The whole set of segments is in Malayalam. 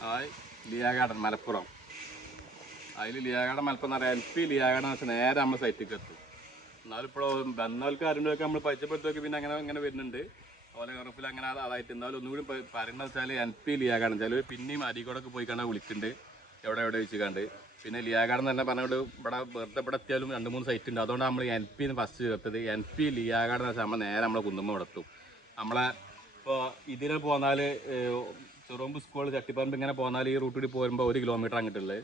ഹായ് ലിയാഗാർഡൻ മലപ്പുറം. അതിൽ ലിയാഗാർഡൻ മലപ്പുറം എന്ന് പറയാം എൽ പി ലിയാഗാർഡൻ വെച്ചാൽ നേരെ നമ്മൾ സൈറ്റിലേക്ക് എത്തും. എന്നാലും ഇപ്പോൾ വന്നവർക്ക് നമ്മൾ പരിചയപ്പെടുത്തൊക്കെ പിന്നെ അങ്ങനെ അങ്ങനെ വരുന്നുണ്ട്. അതുപോലെ ഉറപ്പിൽ അങ്ങനെ അത് അതായിട്ട് എന്നാലും ഒന്നുകൂടി പറയുന്നത് വെച്ചാൽ എൻ പി ലിയാഗാർഡൻ വെച്ചാൽ പിന്നെയും അരികോടൊക്കെ പോയി കണ്ടാൽ വിളിക്കുന്നുണ്ട് എവിടെ എവിടെ വെച്ച് കണ്ട്. പിന്നെ ലിയാഗാർഡൻ തന്നെ പറഞ്ഞുകൊണ്ട് ഇവിടെ വെറുതെ ഇവിടെ എത്തിയാലും രണ്ട് മൂന്ന് സൈറ്റ് ഉണ്ട്. അതുകൊണ്ട് നമ്മൾ എൻ പി ഫസ്റ്റ് ചേർത്തത് എൻ പി ലിയാഗാർഡൻ വെച്ചാൽ നമ്മൾ നേരെ നമ്മളെ കുന്നുമ്മ ഇവിടെ നമ്മളെ ഇപ്പോൾ ഇതിനെ പോന്നാൽ ചെറുമ്പ് സ്കൂൾ ചട്ടിപ്പറമ്പ് ഇങ്ങനെ പോന്നാൽ ഈ റൂട്ട് കൂടി പോരുമ്പോൾ ഒരു കിലോമീറ്റർ അങ്ങോട്ടുള്ളത്.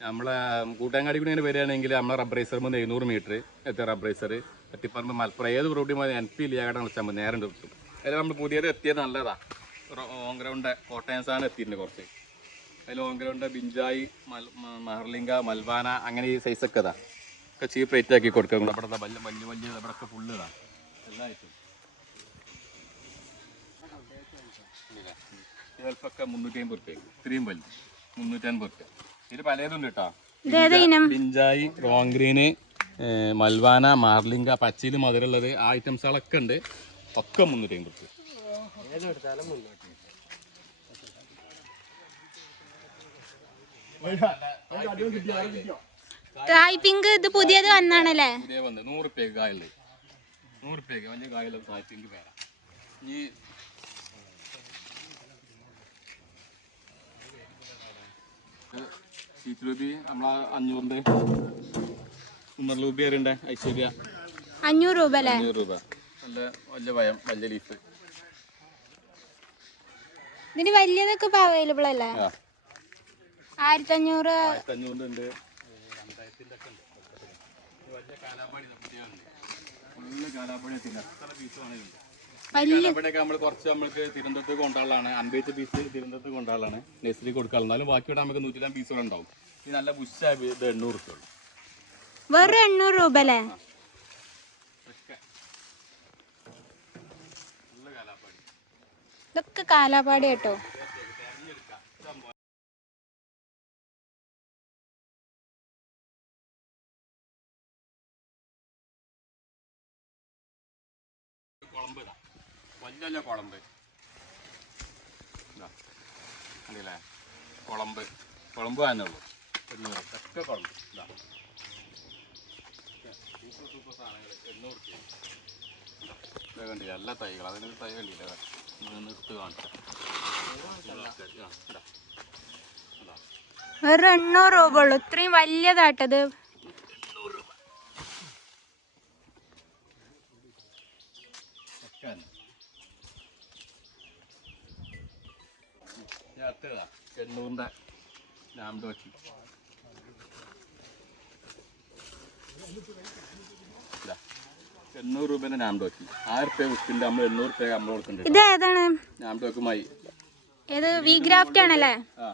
നമ്മളെ കൂട്ടാങ്കാടി കൂടി ഇങ്ങനെ വരികയാണെങ്കിൽ നമ്മളെ റബ്ബറൈസർ മുതൽ എഴുന്നൂറ് മീറ്റർ എത്തിയ റബ്ബറൈസർ ചട്ടിപ്പറമ്പ് മലപ്പുറം ഏത് റൂട്ടിൽ പോയി എൻ പി ലിയാഗാർഡൻ വിളിച്ചാൽ മതി നേരം കിട്ടും അതിൽ നമ്മൾ പുതിയത് എത്തിയത് നല്ലതാ. ഓൺ ഗ്രൗണ്ട് കോട്ടയം സാധനം എത്തിയിട്ടുണ്ട് കുറച്ച്. അതിൽ ഓൺ ഗ്രൗണ്ട് ബിഞ്ചായി മൽ മഹർലിംഗ മൽവാന അങ്ങനെ ഈ സൈസൊക്കെ ഇതാ. ഒക്കെ ചീപ്പ് റേറ്റ് ആക്കി കൊടുക്കുന്നുണ്ട്. അവിടെ വലിയ വലിയ വലിയ ഇവിടെ ഒക്കെ ഫുള്ള് ഇതാ. എല്ലാ ഇതൊക്കെ മുന്നൂറ്റി അമ്പത് ഇത്രയും വലുത്. മുന്നൂറ്റി രൂപ റുപ്യ ഇത് പലതുണ്ട് കേട്ടോ പിഞ്ചായി റോങ്ഗ്രീന് മൽവാന മാർലിംഗ പച്ചയിൽ മധുരമുള്ളത് ആ ഐറ്റംസുകളൊക്കെ ഉണ്ട്. ഒക്കെ മുന്നൂറ്റി അമ്പത് റുപ്യ പിങ്ക് ഇത് പുതിയത് വന്നാണല്ലേ? ഇതേ വന്ന്. നൂറ് റുപ്യക്ക് കായൽ നൂറ് റുപ്യക്ക് വലിയ കായല സാഹിത്യക്ക് പേരാ ഈ രൂപി നമ്മളെ അഞ്ഞൂറിന്റെ. ഉമ്മർ രൂപ അറിയണ്ടേ ഐശ്വര്യ. അഞ്ഞൂറ് രൂപ അല്ലേ? അഞ്ഞൂറ് രൂപ. നല്ല വലിയ വയം വലിയ ലീഫ് ഇതിന് വലിയതൊക്കെ ഇപ്പൊ അവൈലബിൾ അല്ലേ? ആ. ആയിരത്തി അഞ്ഞൂറ് ആയിരത്തി അഞ്ഞൂറിന്റെ ഉണ്ട് വലിയ കാലാപ്പാടി ഫുള്ള് കാലാപ്പാടി എത്തില്ല എത്ര പീസ് വേണമെങ്കിലും വലിയ ഇവിടെയൊക്കെ നമ്മൾ കുറച്ച് നമ്മൾക്ക് തിരുവനന്തപുരത്ത് കൊണ്ടാളാണ് അൻപത് പീസ് തിരുവനന്തപുരത്ത് കൊണ്ടാളാണ് നഴ്സറി കൊടുക്കാറ് എന്നാലും ബാക്കിയോടെ നമുക്ക് നൂറ്റിലാം പീസ് കൂടെ ഉണ്ടാവും. നല്ല ബുഷായ ഇത് എണ്ണൂറ് റുപ്യ വെറും എണ്ണൂറ് രൂപ അല്ലേ? ഒക്കെ ഫുള്ള് കാലാപ്പാടി. ഇതൊക്കെ കാലാപ്പാടി കേട്ടോ. കുളമ്പ് ഇതാ വലിയ കുളമ്പ്? ഇതാ കുളമ്പ്. കുളമ്പ് തന്നെ ഉള്ളൂ. എണ്ണൂറ്. ഒക്കെ കുളമ്പ്. ഇതാ. സൂപ്പർ സൂപ്പർ സാധനങ്ങൾ എണ്ണൂറ് കണ്ടില്ല? എല്ലാ തൈകൾ അതിന് തൈ കണ്ടില്ല? നിർത്ത് കാണിച്ചു. വെറും എണ്ണൂറ് രൂപ ഉള്ളു. ഇത്രയും വലിയതാട്ടത് ഒക്കെ തന്നെ ഞാൻ അടുത്തതാ ലാംഡ് വെച്ച് ഇതാ. എണ്ണൂറ് രൂപേന്റെ നാംഡ് ഡോക്കി ആയിരം നമ്മൾ എണ്ണൂറ് രൂപ നമ്മൾ കൊടുക്കുന്നുണ്ട് ഇത് ഏതാണ്? നാംഡ് ഡോക്കുമായി ഇത് വി ഗ്രാഫ്റ്റ് ആണല്ലേ? ആ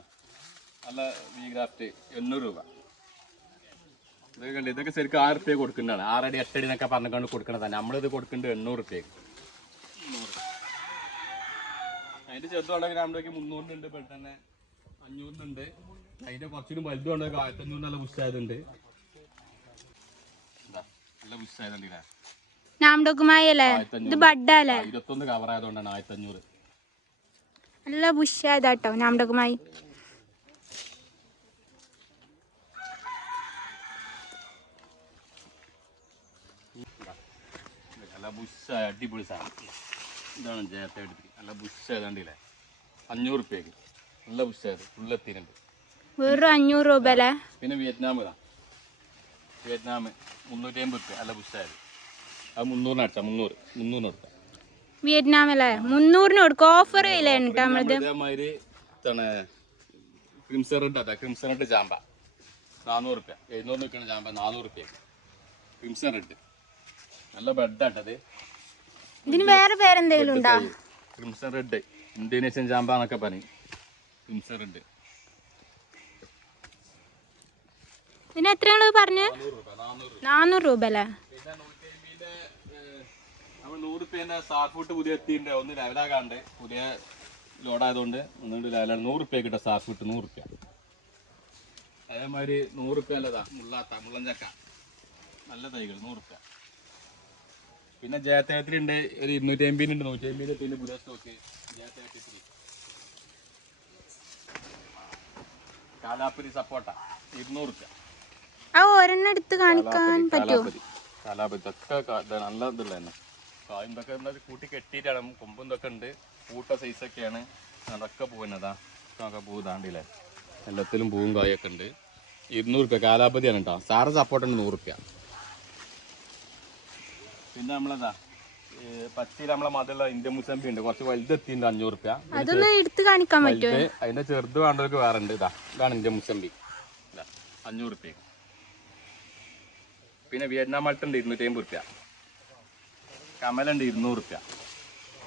നല്ല വി ഗ്രാഫ്റ്റ് എണ്ണൂറ് രൂപ. ഇതൊക്കെ കണ്ട് ഇതൊക്കെ ശരിക്കും ആറ് രൂപ കൊടുക്കുന്നതാണ്. ആറടി എട്ടടി എന്നൊക്കെ പറഞ്ഞുകൊണ്ട് കൊടുക്കണതാണ് നമ്മളിത് കൊടുക്കേണ്ടത് എണ്ണൂറ്. രൂപ അതിന്റെ ചെറുതുള്ള ഡോക്കി മുന്നൂറിനുണ്ട് ഉണ്ട് തന്നെ അഞ്ഞൂറിനുണ്ട്. അതിന്റെ കുറച്ചുകൂടി വലുതുണ്ട് ആയിരത്തഞ്ഞൂറ് നല്ല പുസ്തകമുണ്ട് നല്ല ഇത് ബഡ്ഡല്ലേ? ഇരുപത്തൊന്ന് കവർ ആയതുകൊണ്ടാണ് ആയിരത്തി അഞ്ഞൂറ് നല്ല ബുഷായതാട്ടോ നല്ല ബുഷായ അടിപൊളി സാധനം. ഇതാണ് ജയത്തെ എടുത്ത്. നല്ല അഞ്ഞൂറ് റുപ്യക്ക് നല്ല ഉള്ള എത്തിയിട്ടുണ്ട് വെറും അഞ്ഞൂറ് രൂപ അല്ലേ പിന്നെ വിയറ്റ്നാം ഇതാ. വിയറ്റ്നാം മുന്നൂറ്റി അമ്പത് റുപ്യ അല്ല ബുഷായത് അത് മുന്നൂറിന് അടിച്ചാൽ മുന്നൂറ് മുന്നൂറിന് കൊടുക്കാം. വിയറ്റ്നാം അല്ലേ? മുന്നൂറിന് കൊടുക്കും. ഓഫർ കേട്ടോ നമ്മളിത്? എന്താണ് ക്രിംസൺ റെഡ് അതാ ക്രിംസൺ റെഡ് ചാമ്പ നാനൂറ് റുപ്യ. എഴുന്നൂറ് നിൽക്കുന്ന ചാമ്പ നാനൂറ് റുപ്യ. ക്രിംസൺ റെഡ് നല്ല ബെഡാട്ടത് ഇതിന് വേറെ പേരെന്തെങ്കിലും ഉണ്ടോ? ക്രിംസൺ റെഡ് ഇന്തോനേഷ്യൻ ചാമ്പ എന്നൊക്കെ പറയും. റെഡ് ഇതിന് എത്രയാണ് പറഞ്ഞ? നാനൂറ് രൂപ അല്ലേ? നൂറ് റുപ്യേന്റെ സ്റ്റാർ ഫുഡ് പുതിയ എത്തിയിട്ടുണ്ട്. ഒന്ന് ലെവലാകാണ്ട് പുതിയ ലോഡായതുകൊണ്ട് ഒന്നുകൊണ്ട് ലെവലാണ്. നൂറ് റുപ്യ കിട്ടും സ്റ്റാർ ഫുഡ് നൂറ് റുപ്യ അതേമാതിരി നൂറ് റുപ്യ അല്ലതാ മുള്ളാത്ത മുള്ളഞ്ചക്ക നല്ല തൈകൾ നൂറ് റുപ്യ പിന്നെ ജയത്തേത്തിലുണ്ട് ഒരു ഇരുന്നൂറ്റി അമ്പതിനുണ്ട് നൂറ്റി അമ്പതിന് പിന്നെ പുതിയ സ്റ്റോക്ക് ജയത്തേത്തി കാലാപ്പുരി സപ്പോട്ട ഇരുന്നൂറ് രൂപ ആ ഒരെണ്ണം എടുത്ത് കാണിക്കാൻ പറ്റുമോ? കാലാപ്പതി ഇതൊക്കെ നല്ല ഇതുള്ള തന്നെ. കായും ഇതൊക്കെ എന്താ കൂട്ടി കെട്ടിയിട്ടാണ്. കൊമ്പും ഇതൊക്കെ ഉണ്ട്. കൂട്ട സൈസൊക്കെയാണ് അതൊക്കെ പോകുന്നതാ പൂ താണ്ടില്ലേ എല്ലാത്തിലും പൂവും കായൊക്കെ ഉണ്ട്. ഇരുന്നൂറ് റുപ്യ കാലാപതിയാണ് കേട്ടോ സാറ് സപ്പോർട്ടുണ്ട് നൂറ് റുപ്യ. പിന്നെ നമ്മളതാ പച്ചയിൽ നമ്മളെ മതുള്ള ഇന്ത്യൻ മുസമ്പി ഉണ്ട്. കുറച്ച് വലുത് എത്തിയിട്ടുണ്ട് അഞ്ഞൂറ് റുപ്യ അതൊന്ന് എടുത്ത് കാണിക്കാൻ പറ്റുമോ? അതിന്റെ ചെറുത് വേണ്ടവർക്ക് വേറെ ഉണ്ട്. ഇതാ ഇതാണ് ഇന്ത്യൻ മുസമ്പി. അഞ്ഞൂറ് റുപ്യ പിന്നെ വിയറ്റ്നാം മൾട്ട് ഉണ്ട് ഇരുന്നൂറ്റി അമ്പത് റുപ്യ കമലുണ്ട് ഇരുന്നൂറ് റുപ്യ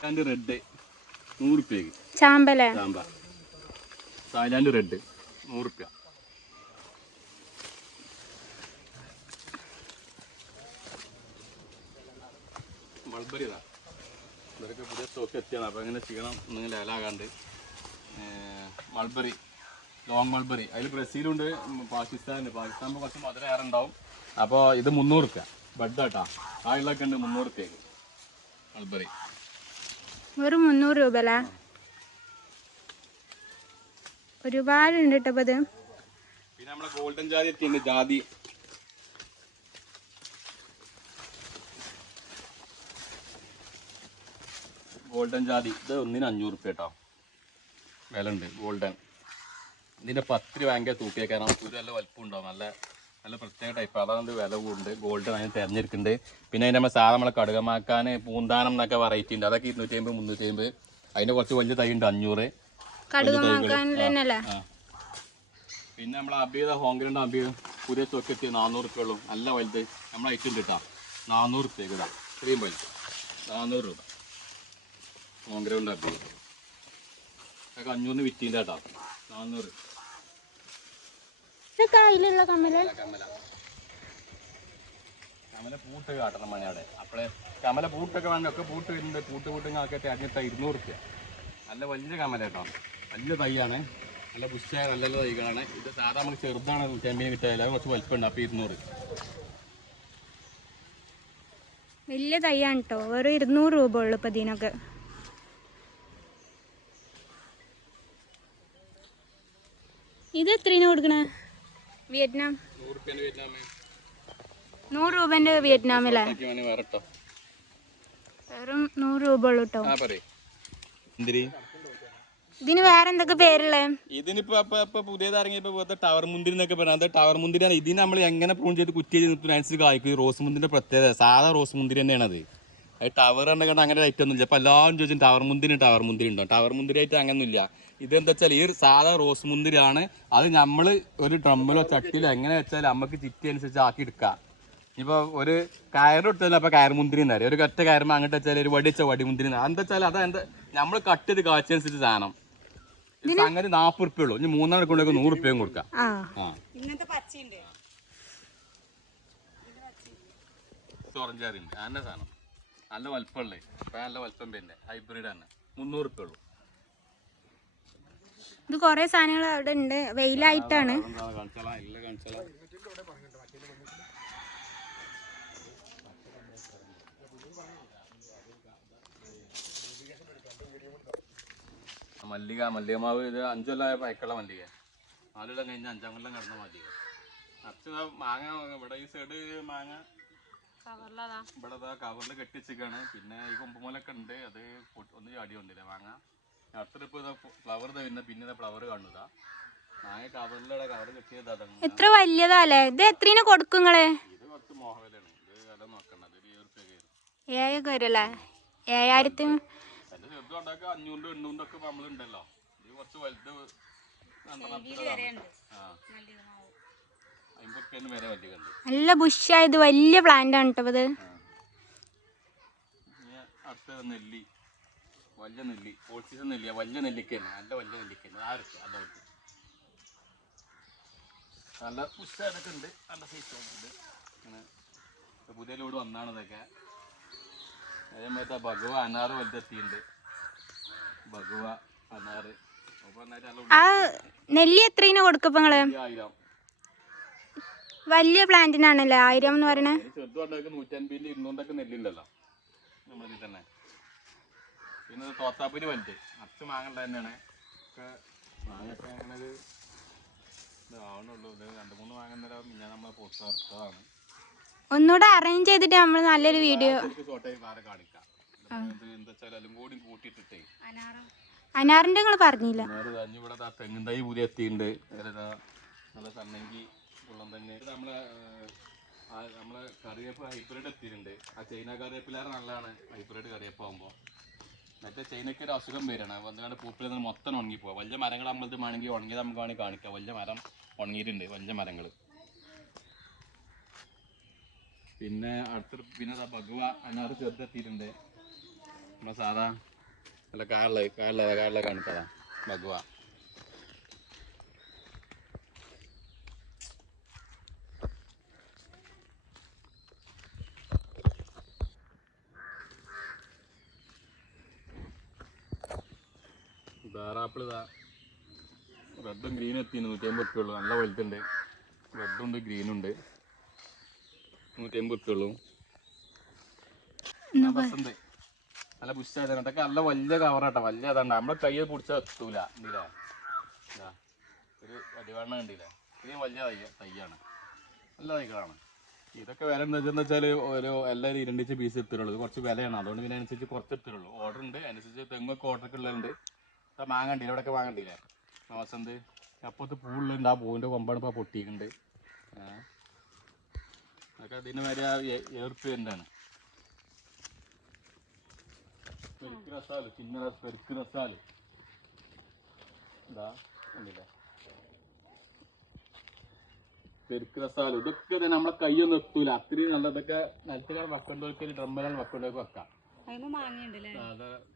തായ്ലാൻഡ് റെഡ് നൂറ് റുപ്യക്ക് ചാമ്പലേ. ചാമ്പ. തായ്ലാൻഡ് റെഡ് നൂറ് റുപ്യ മൾബറി ഇതാ ഇവരൊക്കെ പുതിയ സ്റ്റോക്ക് എത്തിയാണ് അപ്പോൾ ഇങ്ങനെ ചെയ്യണം നിങ്ങൾ ലേലാകാണ്ട് മൾബറി ലോങ് മൾബറി. അതിൽ ബ്രസീലുണ്ട് പാകിസ്ഥാനുണ്ട്. പാകിസ്ഥാൻ കുറച്ച് മധുര ഏറെ ഉണ്ടാവും അപ്പോൾ ഇത് മുന്നൂറ് റുപ്യ. ബഡ് കേട്ടോ ആ ഉള്ളൊക്കെ ഉണ്ട് മുന്നൂറ് റുപ്യക്ക് മൾബറി. വെറും മുന്നൂറ് രൂപ അല്ലേ ഒരുപാടുണ്ട് കേട്ടോ അപ്പൊ ഇത്. പിന്നെ നമ്മുടെ ഗോൾഡൻ ജാതി എത്തിയുണ്ട് ജാതി. ഗോൾഡൻ ജാതി. ഇത് ഒന്നിന് അഞ്ഞൂറ് റുപ്യ കേട്ടോ വില ഉണ്ട് ഗോൾഡൻ. ഇതിന്റെ പത്തിരി ഭയങ്കര തൂക്കിയേക്കാരണം ഒരു നല്ല വലുപ്പം ഉണ്ടാവും. നല്ല നല്ല പ്രത്യേക ടൈപ്പ് അതാണ് വില കൂടുണ്ട് ഗോൾഡൻ അതിന് തിരഞ്ഞെടുക്കുന്നുണ്ട്. പിന്നെ അതിന്റെ നമ്മൾ സാധാരണ നമ്മളെ കടുകമാക്കാൻ പൂന്താനം എന്നൊക്കെ വെറൈറ്റി ഉണ്ട്. അതൊക്കെ ഇരുന്നൂറ്റി അമ്പത് മുന്നൂറ്റി അമ്പത് അതിന്റെ കുറച്ച് വലിയ തൈ ഉണ്ട് അഞ്ഞൂറ്. പിന്നെ നമ്മൾ അബിയുടെ ഹോങ്കലുണ്ട് അബിയ പുതിയ എത്തിയ നാനൂറ് റുപ്യ ഉള്ളൂ. നല്ല വലുത്. നമ്മൾ ഐറ്റം കിട്ടാം നാനൂറ് റുപ്യക്ക് ഇതാ. ഇത്രയും വലുത്. നാനൂറ് രൂപ. ഹോങ്കലുണ്ട് അടി അതൊക്കെ അഞ്ഞൂറിന് വിറ്റീന്റെ കേട്ടോ. നാനൂറ് ഇതൊക്കെ കമ്മല? കമല പൂട്ട് കാട്ടണം മണി അവിടെ. അപ്പോഴേ കമല പൂട്ടൊക്കെ വേണ്ട ഒക്കെ പൂട്ട് വരുന്നുണ്ട്. പൂട്ട് പൂട്ടും കാക്കട്ടെ അഞ്ഞിട്ട് ഇരുന്നൂറ് റുപ്യ. നല്ല വലിയ കമല കേട്ടോ. വലിയ തൈയാണ്. നല്ല പുഷ്ടായ നല്ല നല്ല തൈകളാണ്. ഇത് സാധാ നമുക്ക് ചെറുതാണ് ചെമ്പിന് കിട്ടിയാൽ അത് കുറച്ച് വലിപ്പമുണ്ട്. അപ്പോൾ ഇരുന്നൂറ്. വലിയ തയ്യാണ് കേട്ടോ. വെറും ഇരുന്നൂറ് രൂപ ഉള്ളു ഇപ്പൊ ഇതിനൊക്കെ. ഇത് എത്രയാണ് കൊടുക്കണേ? വിയറ്റ്നാം. നൂറ് രൂപന്റെ വിയറ്റ്നാമിലെ വേറെ നൂറ് രൂപ ഉള്ളു കേട്ടോ ഇതിന് വേറെ എന്തൊക്കെ പേരുള്ളേ? ഇതിനിപ്പോ ഇപ്പൊ പുതിയത് ഇറങ്ങിയപ്പോ ടവർ മുന്തിരി എന്നൊക്കെ പറഞ്ഞാൽ അത് ടവർ മുന്തിരിയാണ്. ഇതിന് നമ്മൾ എങ്ങനെ പ്രൂൺ ചെയ്ത് കുറ്റി ചെയ്ത് കായ്ക്കും. റോസ് മുന്തിരിന്റെ പ്രത്യേകത. സാധാ റോസ് മുന്തിരി തന്നെയാണ് അത്. അത് ടവർ കണ്ട അങ്ങനെ ഐറ്റം ഒന്നുമില്ല. അപ്പൊ എല്ലാവരും ചോദിച്ചു ടവർ മുന്തിരി ടവർ മുന്തിരി ഉണ്ടോ? ടവർ മുന്തിരി ആയിട്ട് അങ്ങനെയൊന്നുമില്ല ഇതെന്താ വെച്ചാൽ ഈ സാധാ റോസ് മുന്തിരിയാണ്. അത് നമ്മൾ ഒരു ഡ്രമ്മിലോ ചട്ടിയിലോ എങ്ങനെ വെച്ചാൽ നമുക്ക് ചിറ്റി അനുസരിച്ച് ആക്കി എടുക്കാം. ഇപ്പൊ ഒരു കയറ് എടുത്താലും അപ്പൊ കയർ മുന്തിരി എന്നറിയാം ഒരു ഒറ്റ കയറുമ്പോൾ അങ്ങോട്ട് വെച്ചാൽ ഒരു വടിച്ച വെച്ച വടി മുന്തിരി എന്താ വെച്ചാൽ അതാ എന്താ നമ്മൾ കട്ട് ചെയ്ത് കാച്ചനുസരിച്ച് സാധനം. അങ്ങനെ നാപ്പത് റുപ്യ ഉള്ളൂ. ഇനി മൂന്നാൾ കൊണ്ടൊക്കെ നൂറ് റുപ്യയും കൊടുക്കാം. ഉണ്ട് അതിന്റെ സാധനം? നല്ല വലുപ്പമുള്ളേ. ഇപ്പൊ നല്ല വലുപ്പം പിന്നെ ഹൈബ്രിഡ് ആണ് മുന്നൂറ് ഉള്ളൂ. ഇത് കൊറേ സാധനങ്ങൾ അവിടെ ഉണ്ട്. വെയിലായിട്ടാണ്. മല്ലിക മല്ലികമാവ് ഇത് അഞ്ചൊല്ലായ പയക്കുള്ള മല്ലിക. നാലുകൊല്ലം കഴിഞ്ഞ അഞ്ചാം കൊല്ലം കിടന്ന മല്ലിക. അച്ഛൻ മാങ്ങ ഇവിടെ ഈ സൈഡ് മാങ്ങ. ഇവിടെ ദാ കവറിൽ കെട്ടിച്ചിക്കാണ് പിന്നെ ഈ കൊമ്പുമൂലൊക്കെ ഉണ്ട്. അത് ഒന്ന് ചാടി കൊണ്ടില്ല മാങ്ങ. ഇതാ ഫ്ലവർ പിന്നെ പിന്നെ ഫ്ലവർ കാണുന്നതാ. മാങ്ങ കവറിലൂടെ കവർ കെട്ടിയത് എത്ര വലിയതാല്ലേ? ഇത് എത്രയാണ് കൊടുക്കുങ്ങളെ ഇത് കുറച്ച് മോഹവിലാണ്. ഇത് വില നോക്കണ്ട ഇത് ഇരുപത് റുപ്യ ഏഴൊക്കെ വരുമല്ലേ? ഏഴായിരത്തിന് അതിന്റെ ചെറുത് ഉണ്ടാക്കുക. അഞ്ഞൂറ് എണ്ണൂറിന്റെ ഒക്കെ നമ്മളുണ്ടല്ലോ ഇത് കുറച്ച് വലുത് നല്ല ബുഷായത് വലിയ പ്ലാന്റ് ആണ് കേട്ടോ ഇത് ഇനി അടുത്ത നെല്ലി. വലിയ നെല്ലി ഓൾ സീസൺ നെല്ലിയ വലിയ നെല്ലിക്ക തന്നെ നല്ല വലിയ നെല്ലിക്ക തന്നെ ആ ഒരു അല്ല റുപ്യ നല്ല പുസ്തകമൊക്കെ ഉണ്ട് നല്ല സൈസ് ഉണ്ട്. ഇങ്ങനെ ഇപ്പൊ പുതിയ ലോഡ് വന്നാണ് ഇതൊക്കെ. അതേമാതിരി ഭഗവ അനാറ് വലുതെത്തിയിട്ടുണ്ട്. ഭഗവ അനാറ്. ആ നെല്ലി എത്രയാണ് കൊടുക്കപ്പോ നിങ്ങൾ? ആയിരം. വലിയ പ്ലാന്റിനാണല്ലേ ആയിരം എന്ന് പറയണേ? ഈ ചെറുത് നെല്ലില്ലല്ലോ. നമ്മളിൽ തന്നെ. പിന്നെ തോത്താപ്പൂരി വലുത്. അച്ഛൻ മാങ്ങണ്ട തന്നെയാണ്. ഒക്കെ മാങ്ങയൊക്കെ അങ്ങനെ ഒരു ഇതാവണുള്ളൂ. ഇത് രണ്ട് മൂന്ന് വാങ്ങുന്നേരം പിന്നെ നമ്മൾ പുറത്ത് നിർത്തതാണ് ഒന്നുകൂടെ അറേഞ്ച് ചെയ്തിട്ട് നമ്മൾ നല്ലൊരു വീഡിയോ കാണിക്കാം. എന്താ വെച്ചാൽ എല്ലാം കൂടി കൂട്ടിയിട്ടിട്ടേ. അനാറിന്റെ നിങ്ങൾ പറഞ്ഞില്ല. ഇവിടെ തെങ്ങും തൈ പുതിയ എത്തിയിട്ടുണ്ട്. നല്ല തന്നെ. ഇത് നമ്മളെ ആ നമ്മളെ കറിവേപ്പ് ഹൈബ്രിഡ് എത്തിയിട്ടുണ്ട്. ആ ചൈന കറിവേപ്പിലേറെ നല്ലതാണ് ഹൈബ്രിഡ് മറ്റേ ചൈനയ്ക്ക് ഒരു അസുഖം വരികയാണ്. വന്നുകൊണ്ട് പൂപ്പിൽ മൊത്തം ഉണങ്ങിപ്പോവാം. വലിയ മരങ്ങൾ അമ്പലത്തിൽ വേണമെങ്കിൽ ഉണങ്ങിയത് നമുക്ക് വേണമെങ്കിൽ കാണിക്കാം. വലിയ മരം ഉണങ്ങിയിട്ടുണ്ട്. വലിയ മരങ്ങൾ പിന്നെ അടുത്ത പിന്നെ ഭഗവ അതിനകത്ത് ചെറുതെത്തിയിട്ടുണ്ട് നമ്മളെ സാധാ അല്ല കാറിലെ കാറിലെ കാറിലെ കാണിച്ചതാ ഭഗവ ധാരാപ്പിൾ ഇതാ. റെഡും ഗ്രീനും എത്തി. നൂറ്റി അമ്പത് ഉറുപ്പ്യുള്ളൂ നല്ല വലുതുണ്ട് റെഡും ഉണ്ട് ഗ്രീനും ഉണ്ട്. നൂറ്റി അമ്പത് ഉറുപ്പ്യുള്ളൂ ബസ്സുണ്ട് നല്ല പുഷ്ടായത് അതൊക്കെ നല്ല വലിയ കവറാട്ടോ വലിയ അതാണ്ട നമ്മളെ കയ്യിൽ പിടിച്ചാൽ എത്തൂല. എന്തില്ലേ ഇതാ. ഒരു അടിവണ്ണ കണ്ടില്ലേ? ഇത്രയും വലിയ തയ്യ തയ്യാണ് നല്ല തൈകളാണ്. ഇതൊക്കെ വില എന്താ വെച്ചാൽ വെച്ചാൽ ഒരു എല്ലാവരും ഇരണ്ടിച്ച് പീസ് എത്തുള്ളൂ കുറച്ച് വിലയാണ്. അതുകൊണ്ട് ഇതിനനുസരിച്ച് അനുസരിച്ച് കുറച്ച് എത്തുള്ളൂ ഓർഡർ ഉണ്ട്. അനുസരിച്ച് തെങ്ങൊക്കെ ഓർഡറൊക്കെ ഉള്ളതുണ്ട് മാങ്ങണ്ടില്ല? ഇവിടെയൊക്കെ വാങ്ങണ്ടില്ലേ റോസന്ത് അപ്പുറത്ത് പൂവുള്ളുണ്ട് ആ പൂവിന്റെ കൊമ്പാണ് ഇപ്പോൾ പൊട്ടിയിട്ടുണ്ട്. അതൊക്കെ അതിന് വരെ ആ ഏർപ്പ് എന്താണ്? പെരുക്ക് രസാൽ ചിന്ന പെരുക്ക് രസാൽ ഇതാ പെരുക്ക് ഇതൊക്കെ നമ്മളെ കൈയൊന്നും എത്തൂല. അത്രയും നല്ല ഇതൊക്കെ നിലത്തിലാണ് വെക്കേണ്ടവർക്ക് ഡ്രമ്മിലാണ് വെക്കേണ്ടവർക്ക് വെക്കാം.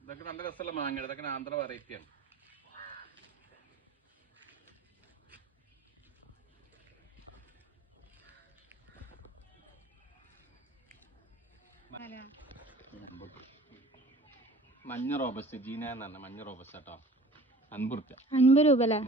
ഇതൊക്കെ നല്ല രസമുള്ള മാങ്ങയാണ്. ഇതൊക്കെ ആന്ധ്ര വെറൈറ്റിയാണ് മഞ്ഞ റോബസ്റ്റ് ജീന എന്ന് പറഞ്ഞ മഞ്ഞ റോബസ്റ്റ് കേട്ടോ അൻപത് രൂപ അൻപത് രൂപ അല്ലേ.